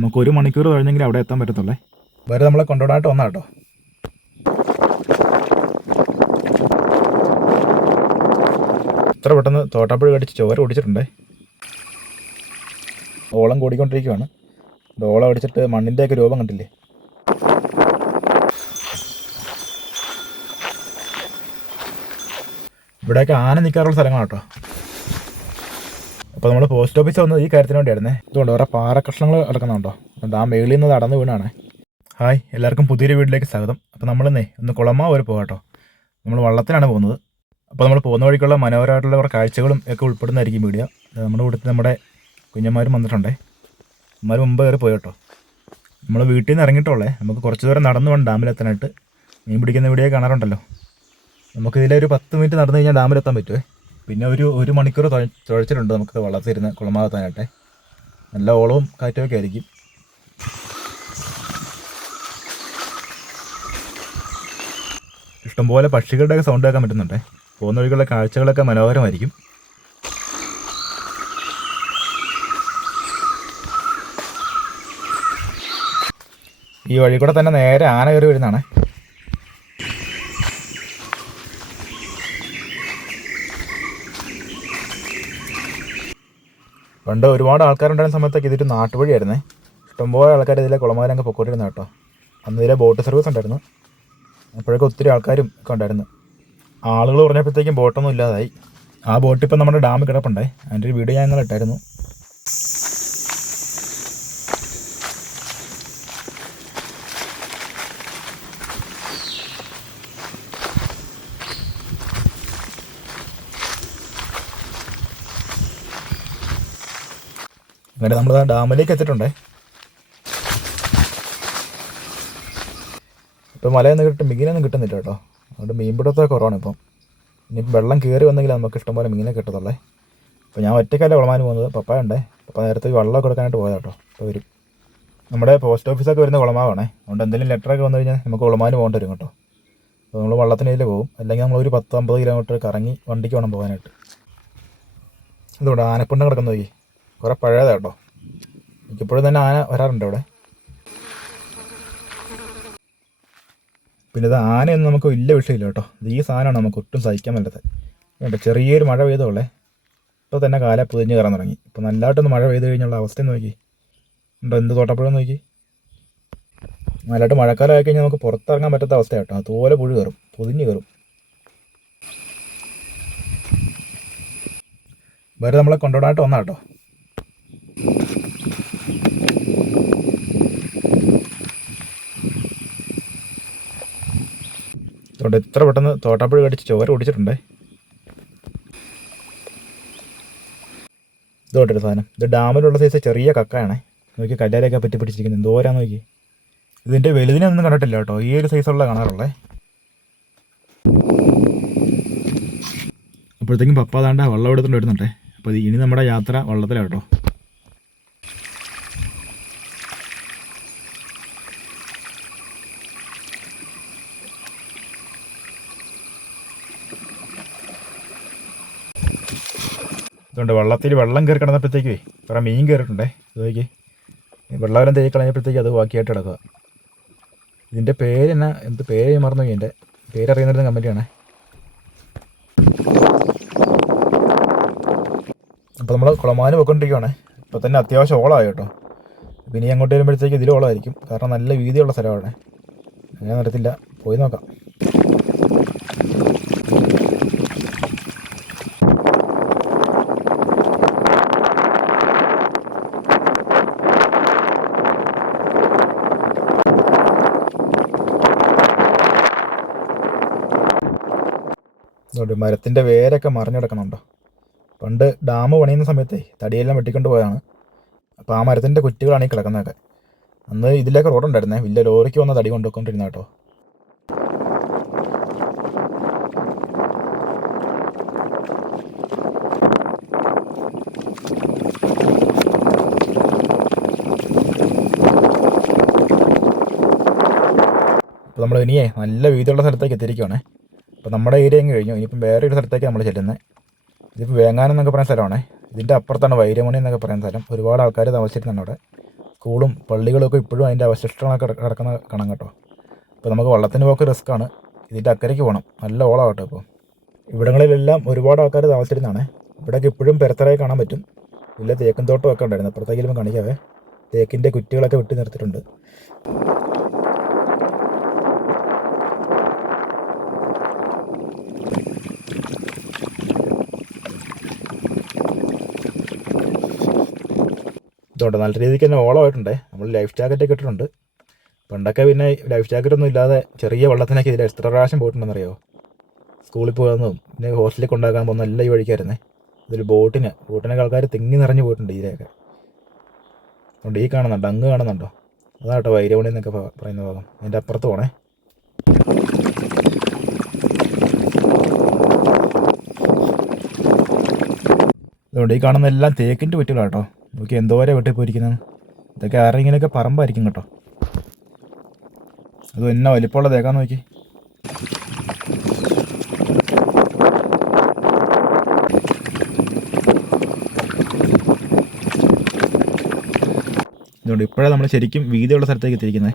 നമുക്ക് 1 മണിക്കൂർ കഴിഞ്ഞെങ്കിൽ അവിടെ എത്താൻ പറ്റത്തുള്ളേ. വേറെ നമ്മളെ കൊണ്ടുപോകാനായിട്ട് വന്നാ കേട്ടോ. ഇത്ര പെട്ടെന്ന് തോട്ടാപ്പുഴ കടിച്ച് ചോര ഓടിച്ചിട്ടുണ്ടേ. ഓളം കൂടിക്കൊണ്ടിരിക്കുകയാണ്. ഓളം അടിച്ചിട്ട് മണ്ണിൻ്റെയൊക്കെ രൂപം കണ്ടില്ലേ. ഇവിടെയൊക്കെ ആന നിൽക്കാറുള്ള സ്ഥലങ്ങളാണ് കേട്ടോ. അപ്പോൾ നമ്മൾ പോസ്റ്റ് ഓഫീസ് വന്നത് ഈ കാര്യത്തിന് വേണ്ടിയായിരുന്നേ. ഇതുകൊണ്ട് വേറെ പാറ കഷ്ണങ്ങൾ കിടക്കുന്നുണ്ടോ, ആ മേളിൽ നിന്ന് നടന്ന് വീണാണേ. ഹായ്, എല്ലാവർക്കും പുതിയൊരു വീട്ടിലേക്ക് സ്വാഗതം. അപ്പോൾ നമ്മളിന്നേ ഒന്ന് കുളമാവ് വരെ പോകാം കേട്ടോ. നമ്മൾ വള്ളത്തിലാണ് പോകുന്നത്. അപ്പോൾ നമ്മൾ പോകുന്ന വഴിക്കുള്ള മനോഹരമായിട്ടുള്ള കുറേ കാഴ്ചകളും ഒക്കെ ഉൾപ്പെടുന്നതായിരിക്കും വീഡിയോ. നമ്മുടെ കൂട്ടത്തിൽ നമ്മുടെ കുഞ്ഞന്മാരും വന്നിട്ടുണ്ടേ. അമ്മമാർ മുമ്പ് കയറി പോയി കേട്ടോ. നമ്മൾ വീട്ടിൽ നിന്ന് ഇറങ്ങിയിട്ടുള്ളേ. നമുക്ക് കുറച്ച് ദൂരം നടന്നു വേണം ഡാമിലെത്താനായിട്ട്. മീൻ പിടിക്കുന്ന വീഡിയോ കാണാറുണ്ടല്ലോ. നമുക്കിതിലൊരു 10 മിനിറ്റ് നടന്നു കഴിഞ്ഞാൽ ഡാമിലെത്താൻ പറ്റുമേ. പിന്നെ ഒരു മണിക്കൂർ തുഴച്ചിട്ടുണ്ട് നമുക്ക് വള്ളത്തിരുന്ന് കുളമാകത്താനായിട്ടെ. നല്ല ഓളവും കാറ്റുമൊക്കെ ആയിരിക്കും. ഇഷ്ടംപോലെ പക്ഷികളുടെയൊക്കെ സൗണ്ട് കേൾക്കാൻ പറ്റുന്നുണ്ടേ. പോകുന്ന വഴിക്കുള്ള കാഴ്ചകളൊക്കെ മനോഹരമായിരിക്കും. ഈ വഴി കൂടെ തന്നെ നേരെ ആന കയറി വരുന്നതാണ്. പണ്ട് ഒരുപാട് ആൾക്കാരുണ്ടായിരുന്ന സമയത്തൊക്കെ ഇതൊരു നാട്ടുവഴിയായിരുന്നേ. ഇഷ്ടംപോലെ ആൾക്കാർ ഇതിലെ കുളമാരങ്ങ് പൊക്കോട്ടിരുന്ന കേട്ടോ. അന്ന് ഇതിലെ ബോട്ട് സർവീസ് ഉണ്ടായിരുന്നു. അപ്പോഴൊക്കെ ഒത്തിരി ആൾക്കാരും ഒക്കെ ഉണ്ടായിരുന്നു. ആളുകൾ പറഞ്ഞപ്പോഴത്തേക്കും ബോട്ടൊന്നും ഇല്ലാതായി. ആ ബോട്ട് ഇപ്പം നമ്മുടെ ഡാമിൽ കിടപ്പുണ്ടേ. അതിൻ്റെ ഒരു വീഡിയോ ഞങ്ങൾ ഇട്ടായിരുന്നു. അങ്ങനെ നമ്മൾ ഡാമിലേക്ക് എത്തിയിട്ടുണ്ടേ. ഇപ്പം മലയൊന്നും മീനൊന്നും കിട്ടുന്നില്ല കേട്ടോ. അതുകൊണ്ട് മീൻപിടുത്തമൊക്കെ കുറവാണ് ഇപ്പം. ഇനിയിപ്പം വെള്ളം കയറി വന്നെങ്കിൽ നമുക്ക് ഇഷ്ടംപോലെ മീനെ കിട്ടത്തുള്ളേ. അപ്പോൾ ഞാൻ ഒറ്റയ്ക്കല്ല കുളമാന് പോകുന്നത്, പപ്പ ഉണ്ടേ. പപ്പ നേരത്തെ വെള്ളമൊക്കെ കൊടുക്കാനായിട്ട് പോയതാ കേട്ടോ. അപ്പോൾ വരും. നമ്മുടെ പോസ്റ്റ് ഓഫീസൊക്കെ വരുന്ന കുളമാവാണേ. അതുകൊണ്ട് എന്തെങ്കിലും ലെറ്ററൊക്കെ വന്നു കഴിഞ്ഞാൽ നമുക്ക് കുളമാന് പോകേണ്ടി വരും കേട്ടോ. അപ്പോൾ നമ്മൾ വള്ളത്തിനേൽ പോകും. അല്ലെങ്കിൽ നമ്മളൊരു 10-50 കിലോമീറ്റർ കറങ്ങി വണ്ടിക്ക് വേണം പോകാനായിട്ട്. ഇതുകൊണ്ട് ആനപ്പിണ്ടം കിടക്കുന്ന നോക്കി. കുറേ പഴയതാണ് കേട്ടോ. എനിക്കിപ്പോഴും തന്നെ ആന വരാറുണ്ട് അവിടെ. പിന്നെ ഇത് ആനയൊന്നും നമുക്ക് വലിയ വിഷയമില്ല കേട്ടോ. ഇത് ഈ സാധനമാണ് നമുക്ക് ഒട്ടും സഹിക്കാൻ പറ്റാത്തത്. വേണ്ട ചെറിയൊരു മഴ പെയ്തോളേ. ഇപ്പോൾ തന്നെ കാല പുതിഞ്ഞ് കയറാൻ തുടങ്ങി. ഇപ്പോൾ നല്ലതായിട്ടൊന്ന് മഴ പെയ്ത് കഴിഞ്ഞുള്ള അവസ്ഥ നോക്കി ഉണ്ടോ, എന്ത് തോട്ടപ്പുഴം നോക്കി. നല്ലതായിട്ട് മഴക്കാലമായി കഴിഞ്ഞാൽ നമുക്ക് പുറത്തിറങ്ങാൻ പറ്റാത്ത അവസ്ഥ കേട്ടോ. അതുപോലെ പുഴു കയറും, പൊതിഞ്ഞ് കയറും. വേറെ നമ്മളെ കൊണ്ടുപോകാനായിട്ട് വന്നാ കേട്ടോ. അതുകൊണ്ട് ഇത്ര പെട്ടെന്ന് തോട്ടാപ്പുഴ കടിച്ച് ചോര ഓടിച്ചിട്ടുണ്ടേ. ഇതോട്ടൊരു സാധനം. ഇത് ഡാമിലുള്ള സൈസ് ചെറിയ കക്കയാണേ. നോക്കി കല്ലാരൊക്കെ പറ്റി പിടിച്ചിരിക്കുന്നത് എന്തോരാന്ന് നോക്കി. ഇതിൻ്റെ വലുതിനൊന്നും കണ്ടിട്ടില്ല കേട്ടോ. ഈ ഒരു സൈസുള്ള കാണാറുള്ളേ. അപ്പോഴത്തേക്കും പപ്പ അതാണ്ട് വള്ളം എടുത്തുകൊണ്ട് വരുന്നുണ്ടേ. അപ്പോൾ ഇനി നമ്മുടെ യാത്ര വള്ളത്തിലാണ് കേട്ടോ. അതുകൊണ്ട് വള്ളത്തിൽ വെള്ളം കയറി കിടന്നപ്പോഴത്തേക്കേ കുറേ മീൻ കയറിയിട്ടുണ്ടേ. ഇതൊക്കെ വെള്ളമെല്ലാം തേച്ച് കളഞ്ഞപ്പോഴത്തേക്ക് അത് ബാക്കിയായിട്ട് കിടക്കുക. ഇതിൻ്റെ പേര് എന്നാ, എന്ത് പേര് മറന്നു പോയി. എൻ്റെ പേരറിയുന്നൊരു കമ്പനിയാണേ. അപ്പോൾ നമ്മൾ കുളമാന് പോയിക്കൊണ്ടിരിക്കുകയാണേ. ഇപ്പോൾ തന്നെ അത്യാവശ്യം ഓളമായി കേട്ടോ. പിന്നെ അങ്ങോട്ട് വരുമ്പോഴത്തേക്ക് ഇതിൽ ഓളമായിരിക്കും. കാരണം നല്ല വീതിയുള്ള സ്ഥലമാണ്. അങ്ങനെ നടത്തില്ല, പോയി നോക്കാം. അതുകൊണ്ട് മരത്തിൻ്റെ വേരൊക്കെ മറിഞ്ഞെടുക്കണുണ്ടോ. പണ്ട് ഡാം പണിയുന്ന സമയത്തേ തടിയെല്ലാം വെട്ടിക്കൊണ്ട് പോയാണ്. അപ്പോൾ ആ മരത്തിൻ്റെ കുറ്റികളാണ് ഈ കിടക്കുന്നതൊക്കെ. അന്ന് ഇതിലേക്ക് റോഡുണ്ടായിരുന്നേ. വലിയ ലോറിക്ക് വന്ന തടി കൊണ്ടുപോയിക്കൊണ്ടിരുന്ന കേട്ടോ. അപ്പോൾ നമ്മൾ ഇനിയേ നല്ല വീതിയുള്ള സ്ഥലത്തേക്ക് എത്തിയിരിക്കുകയാണേ. അപ്പോൾ നമ്മുടെ ഏരിയ കഴിഞ്ഞു. ഇനിയിപ്പം വേറെ ഒരു സ്ഥലത്തേക്ക് നമ്മൾ ചെല്ലുന്നത്. ഇതിപ്പോൾ വേങ്ങാനം എന്നൊക്കെ പറയുന്ന സ്ഥലമാണേ. ഇതിൻ്റെ അപ്പുറത്താണ് വൈരമണി എന്നൊക്കെ പറയുന്ന സ്ഥലം. ഒരുപാട് ആൾക്കാർ താമസിച്ചിരുന്നുണ്ട് അവിടെ. സ്കൂളും പള്ളികളൊക്കെ ഇപ്പോഴും അതിൻ്റെ അവശിഷ്ടങ്ങളൊക്കെ കിടക്കുന്ന കാണാം കേട്ടോ. ഇപ്പോൾ നമുക്ക് വള്ളത്തിന് പോക്ക് റിസ്ക്കാണ്. ഇതിൻ്റെ അക്കരയ്ക്ക് പോകണം. നല്ല ഓളം കേട്ടോ. ഇപ്പോൾ ഇവിടങ്ങളിലെല്ലാം ഒരുപാട് ആൾക്കാർ താമസിച്ചിരുന്നതാണ്. ഇവിടെയൊക്കെ ഇപ്പോഴും പെരത്തറായി കാണാൻ പറ്റും. വലിയ തേക്കും തോട്ടമൊക്കെ ഉണ്ടായിരുന്നു. അപ്പുറത്തേക്കിലും കാണിക്കാവേ, തേക്കിൻ്റെ കുറ്റികളൊക്കെ വെട്ടി നിർത്തിയിട്ടുണ്ട്. ഇതുകൊണ്ട് നല്ല രീതിക്ക് തന്നെ ഓളമായിട്ടുണ്ട്. നമ്മൾ ലൈഫ് ജാക്കറ്റൊക്കെ ഇട്ടിട്ടുണ്ട്. പണ്ടൊക്കെ പിന്നെ ലൈഫ് ജാക്കറ്റൊന്നും ഇല്ലാതെ ചെറിയ വെള്ളത്തിനൊക്കെ ഇതിൽ എത്ര പ്രാവശ്യം പോയിട്ടുണ്ടെന്നറിയോ. സ്കൂളിൽ പോകുന്നതും പിന്നെ ഹോസ്റ്റലിൽ കൊണ്ടാക്കാൻ പോകുന്ന എല്ലാം ഈ വഴിക്കായിരുന്നേ. ഇതൊരു ബോട്ടിനൊക്കെ ആൾക്കാർ തിങ്ങി നിറഞ്ഞു പോയിട്ടുണ്ട് ഇതിലേക്ക്. അതുകൊണ്ട് ഈ കാണുന്നുണ്ടോ, അങ്ങ് കാണുന്നുണ്ടോ, അതാട്ടോ വൈരവണി എന്നൊക്കെ പറയുന്ന ഭാഗം. അതിൻ്റെ അപ്പുറത്ത് പോണേ. അതുകൊണ്ട് ഈ കാണുന്ന എല്ലാം തേക്കിൻ്റെ കുറ്റികളാട്ടോ. നോക്കി എന്തോരെ വെട്ടിപ്പോയിരിക്കുന്നത്. ഇതൊക്കെ ആരെങ്കിലുമൊക്കെ പറമ്പായിരിക്കും കേട്ടോ. അത് എന്നാ വലിപ്പമുള്ള തേക്കാൻ നോക്കി. അതുകൊണ്ട് ഇപ്പോഴാണ് നമ്മൾ ശരിക്കും വീതിയുള്ള സ്ഥലത്തേക്ക് എത്തിയിരിക്കുന്നത്.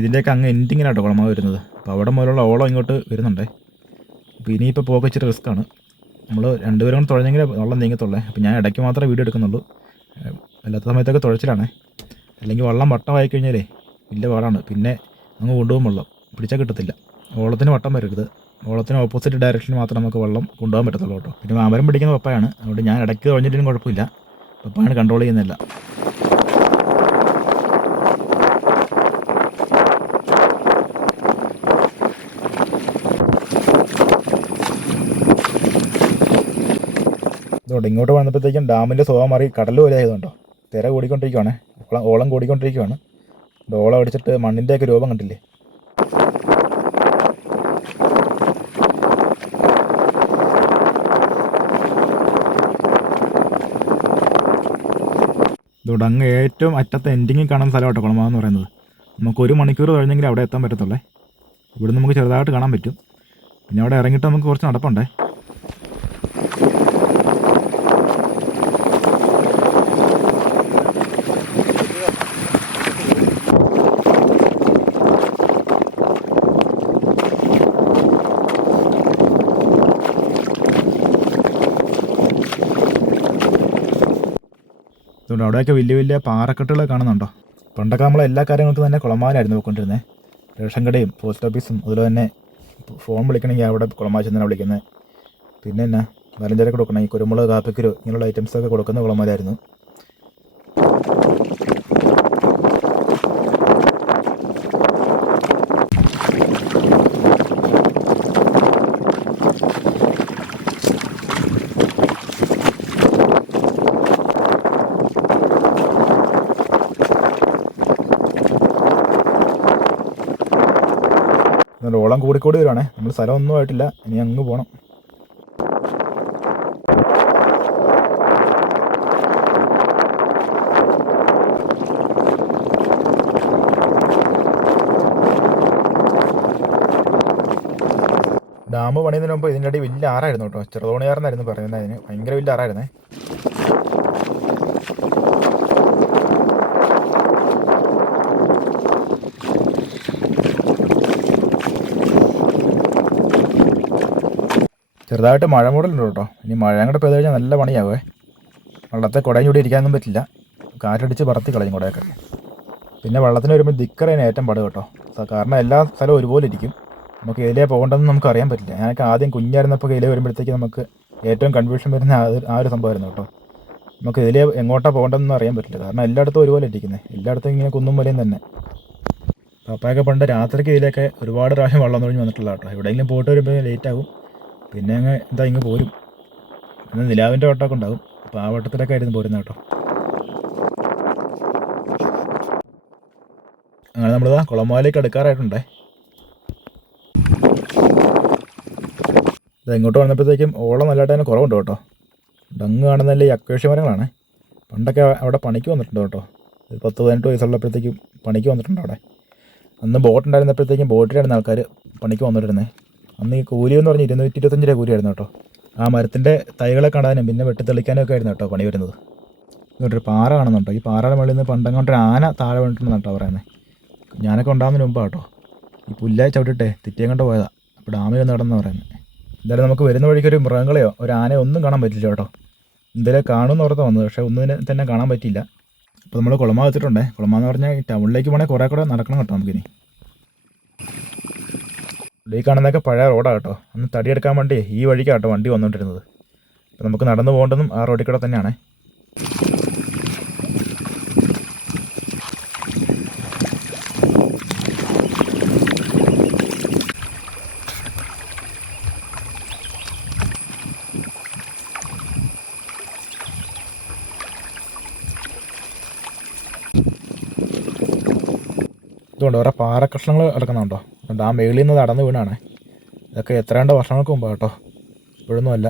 ഇതിൻ്റെയൊക്കെ അങ്ങ് എൻഡിങ്ങിനാട്ടോ കുളമാവ് വരുന്നത്. അപ്പോൾ അവിടെ മുതലുള്ള ഓളം ഇങ്ങോട്ട് വരുന്നുണ്ടേ. അപ്പോൾ ഇനിയിപ്പോൾ പോകാൻ ഇച്ചിരി റിസ്ക്കാണ്. നമ്മൾ രണ്ടുപേരും കൂടെ തുഴഞ്ഞെങ്കിൽ വെള്ളം നീങ്ങത്തുള്ളേ. അപ്പോൾ ഞാൻ ഇടയ്ക്ക് മാത്രമേ വീഡിയോ എടുക്കുന്നുള്ളൂ. അല്ലാത്ത സമയത്തൊക്കെ തുഴച്ചിലാണേ. അല്ലെങ്കിൽ വെള്ളം വട്ടമായി കഴിഞ്ഞാലേ വലിയ പാടാണ്. പിന്നെ അങ്ങ് കൊണ്ടുപോകും വെള്ളം പിടിച്ചാൽ കിട്ടത്തില്ല. ഓളത്തിന് വട്ടം വരരുത്. ഓളത്തിന് ഓപ്പോസിറ്റ് ഡയറക്ഷനിൽ മാത്രമേ നമുക്ക് വെള്ളം കൊണ്ടുപോകാൻ പറ്റത്തുള്ളൂ കേട്ടോ. പിന്നെ മാമരം പിടിക്കുന്ന പപ്പയാണ്. അതുകൊണ്ട് ഞാൻ ഇടയ്ക്ക് തുഴഞ്ഞിട്ടും കുഴപ്പമില്ല. പപ്പയാണ് കൺട്രോൾ ചെയ്യുന്നില്ല. അതുകൊണ്ട് ഇങ്ങോട്ട് വന്നപ്പോഴത്തേക്കും ഡാമിൻ്റെ സ്വഭാവം മാറി കടൽ പോലെ ആയതുകൊണ്ടോ തിര കൂടിക്കൊണ്ടിരിക്കുകയാണ്. ഓളം കൂടിക്കൊണ്ടിരിക്കുകയാണ്. ഓളം അടിച്ചിട്ട് മണ്ണിൻ്റെയൊക്കെ രൂപം കണ്ടില്ലേ. അതുകൊണ്ട് അങ്ങ് ഏറ്റവും അറ്റത്തെ എൻഡിങ്ങിൽ കാണുന്ന സ്ഥലം കേട്ടോ കുളമാവെന്ന് പറയുന്നത്. നമുക്ക് 1 മണിക്കൂർ കഴിഞ്ഞെങ്കിൽ അവിടെ എത്താൻ പറ്റത്തുള്ളേ. ഇവിടെ നമുക്ക് ചെറുതായിട്ട് കാണാൻ പറ്റും. പിന്നെ അവിടെ ഇറങ്ങിയിട്ട് നമുക്ക് കുറച്ച് നടപ്പുണ്ടേ. അതുകൊണ്ട് അവിടെയൊക്കെ വലിയ വലിയ പാറക്കെട്ടുകൾ കാണുന്നുണ്ടോ. പണ്ടൊക്കെ നമ്മൾ എല്ലാ കാര്യങ്ങൾക്കും തന്നെ കുളമാനായിരുന്നു പോയിക്കൊണ്ടിരുന്നത്. റേഷൻ കടയും പോസ്റ്റ് ഓഫീസും അതുപോലെ തന്നെ ഫോൺ വിളിക്കണമെങ്കിൽ അവിടെ കുളമാ ചെന്നാണ് വിളിക്കുന്നത്. പിന്നെ എന്നാ മലഞ്ചരക്ക് കൊടുക്കണമെങ്കിൽ കുരുമുളക്, കാപ്പിക്കുരു ഇങ്ങനെയുള്ള ഐറ്റംസൊക്കെ കൊടുക്കുന്ന കുളമാരായിരുന്നു. ഓളം കൂടിക്കൂടി വരുവാണേ. നമ്മൾ സ്ഥലമൊന്നും ആയിട്ടില്ല. ഇനി അങ്ങ് പോകണം. ഡാം പണിയുന്നതിന് മുമ്പ് ഇതിൻ്റെ അടി വലിയ ആറായിരുന്നു കേട്ടോ. ചെറുതോണിയാറെന്നായിരുന്നു പറയുന്നത്. അതിന് ഭയങ്കര വലിയ ആറായിരുന്നേ. ചെറുതായിട്ട് മഴ മൂടലുണ്ട് കേട്ടോ. ഇനി മഴ അങ്ങോട്ട് പെയ്ത് കഴിഞ്ഞാൽ നല്ല പണിയാവേ. വെള്ളത്തെ കുടയും ചൂടി ഇരിക്കാനൊന്നും പറ്റില്ല. കാറ്റടിച്ച് പറത്തി കളയും കുടയൊക്കെ. പിന്നെ വെള്ളത്തിന് വരുമ്പോൾ ദിക്കറേനെ ഏറ്റവും പാട് കേട്ടോ. കാരണം എല്ലാ സ്ഥലവും ഒരുപോലെ ഇരിക്കും. നമുക്ക് ഏലിയ പോകേണ്ടതെന്ന് നമുക്ക് അറിയാൻ പറ്റില്ല. ഞാനൊക്കെ ആദ്യം കുഞ്ഞായിരുന്നപ്പോൾ ഏലിയ വരുമ്പോഴത്തേക്ക് നമുക്ക് ഏറ്റവും കൺഫ്യൂഷൻ വരുന്ന ആ ഒരു സംഭവമായിരുന്നു കേട്ടോ. നമുക്ക് ഏലിയ എങ്ങോട്ടാണ് പോകേണ്ടതെന്ന് അറിയാൻ പറ്റില്ല. കാരണം എല്ലായിടത്തും ഒരുപോലെ ഇരിക്കുന്നത്. എല്ലായിടത്തും ഇങ്ങനെ കുന്നും മലയും തന്നെ. പപ്പായൊക്കെ പണ്ട് രാത്രിക്ക് ഇതിലൊക്കെ ഒരുപാട് പ്രാവശ്യം വെള്ളം തൊഴിഞ്ഞ് വന്നിട്ടുള്ള കേട്ടോ. എവിടെയെങ്കിലും പോയിട്ട് വരുമ്പോൾ ലേറ്റ് ആകും. പിന്നെ അങ്ങ് ഇങ്ങ് പോരും. പിന്നെ നിലാവിൻ്റെ വട്ടമൊക്കെ ഉണ്ടാകും. അപ്പോൾ ആ വട്ടത്തിലൊക്കെ ആയിരുന്നു പോരുന്നത് കേട്ടോ. അങ്ങനെ നമ്മളിതാ കുളമാലേക്ക് അടുക്കാറായിട്ടുണ്ടേ. ഇത് ഇങ്ങോട്ട് വന്നപ്പോഴത്തേക്കും ഓളം നല്ലതായിട്ട് തന്നെ കുറവുണ്ട് കേട്ടോ. ഡങ്ങ് കാണുന്നതല്ലേ ഈ അക്വേഷ്യ മരങ്ങളാണ്. പണ്ടൊക്കെ അവിടെ പണിക്ക് വന്നിട്ടുണ്ട് കേട്ടോ. 10-18 വയസ്സുള്ളപ്പോഴത്തേക്കും പണിക്ക് വന്നിട്ടുണ്ട് അവിടെ. അന്ന് ബോട്ട് ഉണ്ടായിരുന്നപ്പോഴത്തേക്കും ബോട്ടിലായിരുന്ന ആൾക്കാർ പണിക്ക് വന്നിട്ടിരുന്നത്. അന്ന് ഈ കൂലി എന്ന് പറഞ്ഞാൽ 225 രൂപ കൂലിയായിരുന്നു കേട്ടോ. ആ മരത്തിൻ്റെ തൈകളെ കാണാനും പിന്നെ വെട്ടിത്തെളിക്കാനും ഒക്കെ ആയിരുന്നു കേട്ടോ പണി വരുന്നത്. ഇങ്ങോട്ടൊരു പാറ കാണുന്നുണ്ടോ? ഈ പാറയുടെ മുകളിൽ നിന്ന് പണ്ടങ്ങോട്ടൊരു ആന താഴെ വീണിട്ടുണ്ടെന്ന് കേട്ടോ പറയുന്നത്. ഞാനൊക്കെ ഉണ്ടാകുന്നതിന് മുമ്പാണ് കേട്ടോ. ഈ പുല്ലായി ചവിട്ടിട്ടെ തെറ്റിയങ്ങോട്ട് പോയതാണ്. അപ്പോൾ ഡാമിൽ ഒന്ന് കിടന്ന് പറയുന്നത്. എന്തായാലും നമുക്ക് വരുന്ന വഴിക്കൊരു മൃഗങ്ങളെയോ ഒരു ആനയോ ഒന്നും കാണാൻ പറ്റില്ല കേട്ടോ. എന്തായാലും കാണുമെന്ന് ഓർത്ത് വന്നത്, പക്ഷേ ഒന്നിനെ തന്നെ കാണാൻ പറ്റിയില്ല. അപ്പോൾ നമ്മൾ കുളമാ വെച്ചിട്ടുണ്ടേ. കുളമാന്ന് പറഞ്ഞാൽ ടൗണിലേക്ക് പോകണേ കുറേ കൂടെ നടക്കണം കേട്ടോ നമുക്കിനി. ഈ കാണുന്നതൊക്കെ പഴയ റോഡാണ് കേട്ടോ. അന്ന് തടിയെടുക്കാൻ വേണ്ടി ഈ വഴിക്കാണ് കേട്ടോ വണ്ടി വന്നുകൊണ്ടിരുന്നത്. അപ്പോൾ നമുക്ക് നടന്നു പോകേണ്ടതും ആ റോഡിൽ കൂടെ തന്നെയാണ്. ഇതുകൊണ്ട് ഓരോ പാറക്കഷ്ണങ്ങൾ കിടക്കുന്നുണ്ടോ? ആ മേളിൽ നിന്ന് നടന്ന് വീണാണ്. ഇതൊക്കെ എത്രയാണ്ട് വർഷങ്ങൾക്ക് മുമ്പാണ് കേട്ടോ. ഇപ്പോഴൊന്നും അല്ല,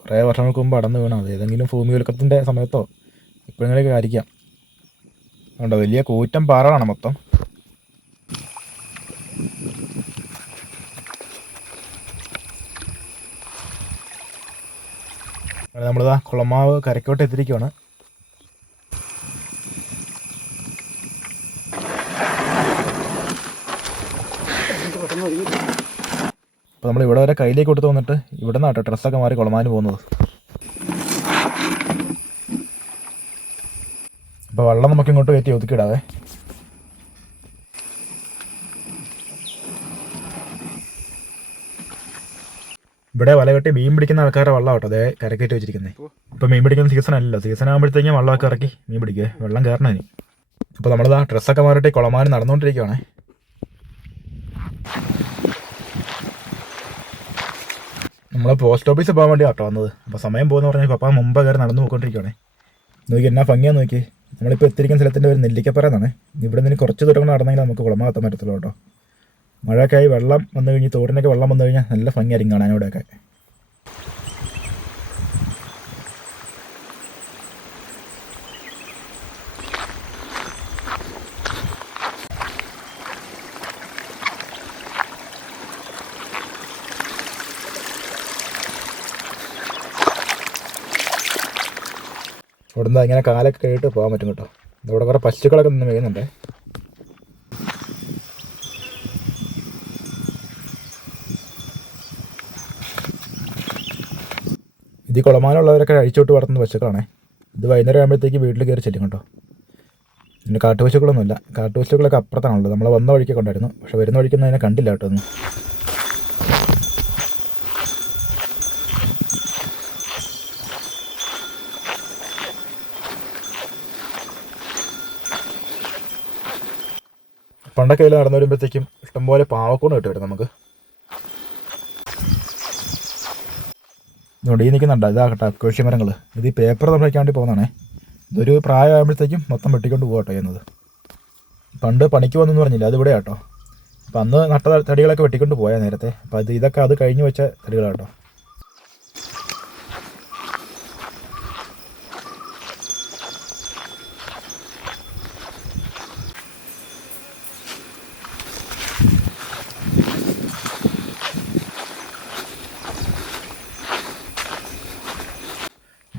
കുറേ വർഷങ്ങൾക്ക് മുമ്പ് അടന്ന് വീണാണ്. അത് ഏതെങ്കിലും ഭൂമികുലുക്കത്തിൻ്റെ സമയത്തോ ഇപ്പോഴെങ്കിലൊക്കെ ആയിരിക്കാം. അതുകൊണ്ട് വലിയ കൂറ്റൻ പാറകളാണ് മൊത്തം. നമ്മളിതാ കുളമാവ് കരയ്ക്കോട്ട് എത്തിയിരിക്കുകയാണ്. അപ്പോൾ നമ്മൾ ഇവിടെ വരെ കയ്യിലേക്ക് കൊടുത്ത് വന്നിട്ട് ഇവിടെ നിന്നാട്ടോ ഡ്രസ്സൊക്കെ മാറി കുളമാന് പോകുന്നത്. അപ്പോൾ വെള്ളം നമുക്ക് ഇങ്ങോട്ട് കയറ്റി ഒതുക്കിയിടാവേ. ഇവിടെ വല കെട്ടി മീൻ പിടിക്കുന്ന ആൾക്കാരുടെ വെള്ളം കേട്ടോ അതേ കരക്കയറ്റി വെച്ചിരിക്കുന്നത്. ഇപ്പോൾ മീൻ പിടിക്കുന്ന സീസൺ അല്ലല്ലോ. സീസൺ ആകുമ്പോഴത്തേക്കും വെള്ളമൊക്കെ ഇറക്കി മീൻ പിടിക്കുക, വെള്ളം കയറണം ഇനി. അപ്പോൾ നമ്മളിതാ ഡ്രസ്സൊക്കെ മാറിയിട്ട് കുളമാന് നടന്നുകൊണ്ടിരിക്കുകയാണേ. നമ്മൾ പോസ്റ്റ് ഓഫീസിൽ പോകാൻ വേണ്ടി കേട്ടോ വന്നത്. അപ്പോൾ സമയം പോകുന്ന പറഞ്ഞാൽ പപ്പ മുമ്പ് കയറി നടന്നു പോയിക്കൊണ്ടിരിക്കുകയാണേ. നോക്കി എന്നാ ഭംഗിയാന്ന് നോക്കി. നമ്മളിപ്പോൾ എത്തിയിരിക്കുന്ന സ്ഥലത്തിൻ്റെ ഒരു നെല്ലിക്കപ്പറ എന്നാണ്. ഇവിടെ നിന്ന് കുറച്ച് ദൂരം നടന്നെങ്കിൽ നമുക്ക് കുളമാകത്താൻ പറ്റത്തുള്ളൂ കേട്ടോ. മഴയൊക്കെ ആയി വെള്ളം വന്നു കഴിഞ്ഞ് തോടിനൊക്കെ വെള്ളം വന്നു കഴിഞ്ഞാൽ നല്ല ഭംഗിയായിരിക്കും കാണാനോടെയൊക്കെ. ഇവിടുന്ന് ഇങ്ങനെ കാലൊക്കെ കഴിയിട്ട് പോകാൻ പറ്റും കേട്ടോ. ഇവിടെ കുറേ പശുക്കളൊക്കെ നിന്ന് വീഴുന്നുണ്ട്. ഇത് കുളമാനുള്ളവരൊക്കെ അഴിച്ചോട്ട് വളർത്തുന്ന പശുക്കളാണേ. ഇത് വൈകുന്നേരം ആകുമ്പോഴത്തേക്ക് വീട്ടിൽ കയറി ചെല്ലും കേട്ടോ. പിന്നെ കാട്ടുപശുക്കളൊന്നുമില്ല. കാട്ടുപശുക്കളൊക്കെ അപ്പുറത്താണുള്ളത്. നമ്മൾ വന്ന വഴിക്കൊക്കെ ഉണ്ടായിരുന്നു, പക്ഷെ വരുന്ന വഴിക്കൊന്നും അതിനെ കണ്ടില്ല കേട്ടോ ഒന്നും. പണ്ടൊക്കെ ഇതിൽ നടന്നു വരുമ്പോഴത്തേക്കും ഇഷ്ടംപോലെ പാവക്കൂണ് കിട്ടുമായിരുന്നു നമുക്ക്. ഇതുകൊണ്ട് ഈ നിൽക്കുന്നുണ്ട് ഇതാകട്ടെ അക്വേഷ്യ മരങ്ങൾ. ഇത് ഈ പേപ്പർ തമ്മിലേക്ക് വേണ്ടി പോകുന്നതാണേ. ഇതൊരു പ്രായമാകുമ്പോഴത്തേക്കും മൊത്തം വെട്ടിക്കൊണ്ട് പോകട്ടോ ചെയ്യുന്നത്. പണ്ട് പണിക്ക് വന്നെന്ന് പറഞ്ഞില്ല, അതിവിടെ കേട്ടോ. അപ്പം അന്ന് നട്ട തടികളൊക്കെ വെട്ടിക്കൊണ്ട് പോയാൽ നേരത്തെ. അപ്പം ഇതൊക്കെ അത് കഴിഞ്ഞ് വെച്ച തടികളാട്ടോ.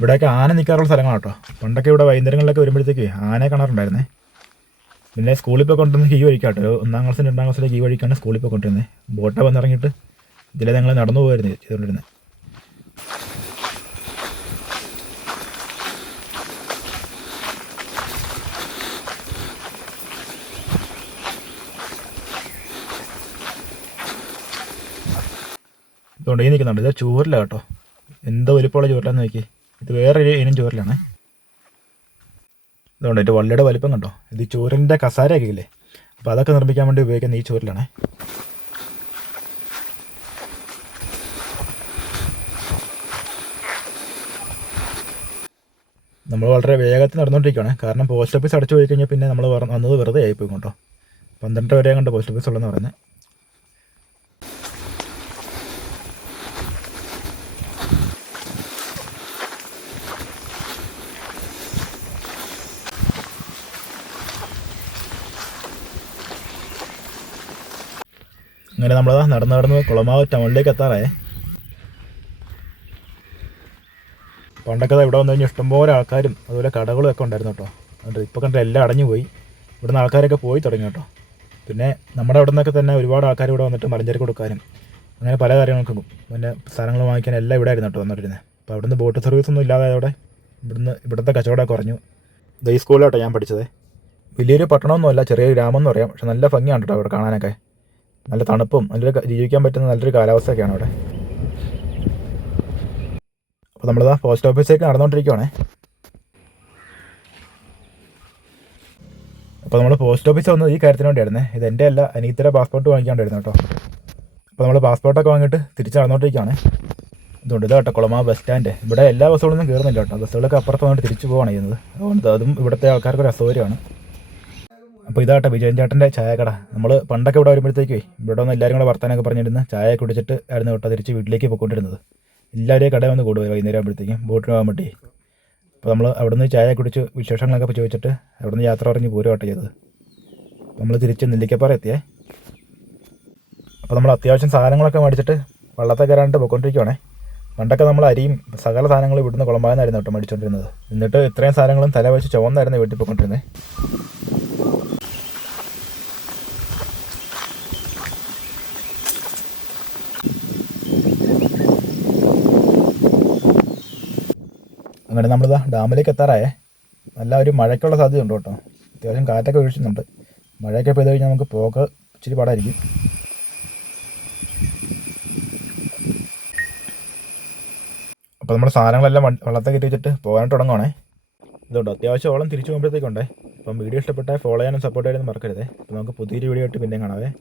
ഇവിടെയൊക്കെ ആന നിൽക്കാറുള്ള സ്ഥലങ്ങളാണ് കേട്ടോ. പണ്ടൊക്കെ ഇവിടെ വൈകുന്നേരങ്ങളിലൊക്കെ വരുമ്പോഴത്തേക്ക് ആനയെ കാണാറുണ്ടായിരുന്നേ. പിന്നെ സ്കൂളിൽ പോയി കൊണ്ടുവന്ന് ഈ വഴിക്കാട്ടോ. 1-ാം ക്ലാസ്സിൽ 2-ാം ക്ലാസ്സിലേക്ക് ഈ വഴിക്കാണ് സ്കൂളിൽ പോയി കൊണ്ടിരുന്നത്. ബോട്ട വന്നിറങ്ങിയിട്ട് ഇതിലെ ഞങ്ങൾ നടന്നു പോകുമായിരുന്നു ചെയ്തുകൊണ്ടിരുന്നത്. ഇതുകൊണ്ട് ഈ നിൽക്കുന്നുണ്ട്. ഇത് ചൂരില്ല കേട്ടോ. എന്തോ വലിപ്പമുള്ള ചൂരിലാന്ന് നോക്കി. ഇത് വേറൊരു ഇനം ചൂരലാണ്. ഇതുകൊണ്ട് എൻ്റെ വള്ളിയുടെ വലിപ്പം കണ്ടോ. ഇത് ചൂരൻ്റെ കസാരയൊക്കെ ഇല്ലേ, അപ്പോൾ അതൊക്കെ നിർമ്മിക്കാൻ വേണ്ടി ഉപയോഗിക്കുന്ന ഈ ചൂരലാണ്. നമ്മൾ വളരെ വേഗത്തിൽ നടന്നുകൊണ്ടിരിക്കുകയാണ്. കാരണം പോസ്റ്റ് ഓഫീസ് അടച്ചു പോയി കഴിഞ്ഞാൽ പിന്നെ നമ്മൾ വന്നത് വെറുതെ ആയിപ്പോയി കേട്ടോ. 12 വരെ കണ്ട് പോസ്റ്റ് ഓഫീസ് ഉള്ളതെന്ന് പറയുന്നത്. അങ്ങനെ നമ്മളതാ നടന്ന് കുളമാവ് ടൗണിലേക്ക് എത്താറായേ. പണ്ടൊക്കെ ഇവിടെ വന്നു കഴിഞ്ഞാൽ ഇഷ്ടംപോലെ ആൾക്കാരും അതുപോലെ കടകളും ഒക്കെ ഉണ്ടായിരുന്നു കേട്ടോ. അതുകൊണ്ട് ഇപ്പോൾ കണ്ട എല്ലാം അടഞ്ഞു പോയി. ഇവിടുന്ന് ആൾക്കാരൊക്കെ പോയി തുടങ്ങി കേട്ടോ. പിന്നെ നമ്മുടെ അവിടെ നിന്നൊക്കെ തന്നെ ഒരുപാട് ആൾക്കാർ ഇവിടെ വന്നിട്ട് മലഞ്ചരക്ക് കൊടുക്കാനും അങ്ങനെ പല കാര്യങ്ങൾക്കും പിന്നെ സാധനങ്ങൾ വാങ്ങിക്കാനും എല്ലാം ഇവിടെ ആയിരുന്നു കേട്ടോ വന്നിട്ടിരുന്നത്. അപ്പോൾ അവിടുന്ന് ബോട്ട് സർവീസ് ഒന്നും ഇല്ലാതായതോടെ ഇവിടുത്തെ കച്ചവടമൊക്കെ കുറഞ്ഞു. ഈ സ്കൂളിലാട്ടോ ഞാൻ പഠിച്ചത്. വലിയൊരു പട്ടണമൊന്നുമല്ല, ചെറിയൊരു ഗ്രാമം എന്ന് പറയാം. പക്ഷെ നല്ല ഭംഗിയാണ് കേട്ടോ അവിടെ കാണാനൊക്കെ. നല്ല തണുപ്പും ജീവിക്കാൻ പറ്റുന്ന നല്ലൊരു കാലാവസ്ഥയൊക്കെയാണ് അവിടെ. അപ്പോൾ നമ്മളിതാ പോസ്റ്റ് ഓഫീസിലേക്ക് നടന്നുകൊണ്ടിരിക്കുവാണേ. അപ്പോൾ നമ്മൾ പോസ്റ്റ് ഓഫീസ് വന്നത് ഈ കാര്യത്തിന് വേണ്ടിയായിരുന്നേ. ഇത് എൻ്റെ അല്ല, അനീത്തിയുടെ പാസ്പോർട്ട് വാങ്ങിക്കാണ്ടായിരുന്നു കേട്ടോ. അപ്പോൾ നമ്മൾ പാസ്പോർട്ടൊക്കെ വാങ്ങിയിട്ട് തിരിച്ച് നടന്നുകൊണ്ടിരിക്കുകയാണ്. ഇതുകൊണ്ട് ഇത് കേട്ടോ കുളമാ ബസ് സ്റ്റാൻഡ്. ഇവിടെ എല്ലാ ബസ്സുകളൊന്നും കയറുന്നില്ല കേട്ടോ. ബസ്സുകളൊക്കെ അപ്പുറത്ത് വന്നിട്ട് തിരിച്ചു പോവുകയാണ് ചെയ്യുന്നത്. അതുകൊണ്ട് അതും ഇവിടുത്തെ ആൾക്കാർക്ക് ഒരു അസൗകര്യമാണ്. അപ്പോൾ ഇതാട്ടോ വിജയൻ ചേട്ടൻ്റെ ചായക്കട. നമ്മൾ പണ്ടൊക്കെ ഇവിടെ വരുമ്പോഴത്തേക്ക് ഇവിടെ വന്ന് എല്ലാവരും കൂടെ വർത്താനൊക്കെ പറഞ്ഞിരുന്ന് ചായ കുടിച്ചിട്ട് ആയിരുന്നു കേട്ടോ തിരിച്ച് വീട്ടിലേക്ക് പോയിക്കൊണ്ടിരുന്നത്. എല്ലാവരെയും കടയിൽ വന്ന് കൂടുക വൈകുന്നേരം ആകുമ്പോഴത്തേക്കും ബോട്ടിന് പോകാൻ വേണ്ടി. അപ്പോൾ നമ്മൾ അവിടെ നിന്ന് ചായ കുടിച്ച് വിശേഷങ്ങളൊക്കെ ചോദിച്ചിട്ട് അവിടെ നിന്ന് യാത്ര പറഞ്ഞ് പോരുക കേട്ടോ ചെയ്തത്. നമ്മൾ തിരിച്ച് നെല്ലിക്കപ്പാറ എത്തിയേ. അപ്പോൾ നമ്മൾ അത്യാവശ്യം സാധനങ്ങളൊക്കെ മേടിച്ചിട്ട് വള്ളത്തെ കയറാണ്ട് പോയിക്കൊണ്ടിരിക്കുകയാണേ. പണ്ടൊക്കെ നമ്മൾ അരിയും സകല സാധനങ്ങളും ഇവിടുന്ന് കുളമ്പായെന്നായിരുന്നു കേട്ടോ മേടിച്ചുകൊണ്ടിരുന്നത്. എന്നിട്ട് ഇത്രയും സാധനങ്ങളും തല വെച്ച് ചുവന്നായിരുന്നു വീട്ടിൽ പോയിക്കൊണ്ടിരുന്നത്. അങ്ങനെ നമ്മളിതാ ഡാമിലേക്ക് എത്താറായേ. നല്ല ഒരു മഴയ്ക്കുള്ള സാധ്യതയുണ്ട് കേട്ടോ. അത്യാവശ്യം കാറ്റൊക്കെ വീഴ്ചുന്നുണ്ട്. മഴയൊക്കെ പെയ്ത് കഴിഞ്ഞാൽ നമുക്ക് പോക്ക് ഇച്ചിരി പാടായിരിക്കും. അപ്പോൾ നമ്മുടെ സാധനങ്ങളെല്ലാം വള്ളത്തെ കയറ്റി വെച്ചിട്ട് പോകാനായിട്ട് തുടങ്ങുവാണേ. ഇതുകൊണ്ട് അത്യാവശ്യം ഓളം തിരിച്ചു പോകുമ്പോഴത്തേക്കുണ്ടേ. അപ്പം വീഡിയോ ഇഷ്ടപ്പെട്ടാൽ ഫോളോ ചെയ്യാനും സപ്പോർട്ട് ചെയ്യാനും മറക്കരുതേ. അപ്പോൾ നമുക്ക് പുതിയൊരു വീഡിയോ ആയിട്ട് പിന്നെയും കാണാവേ.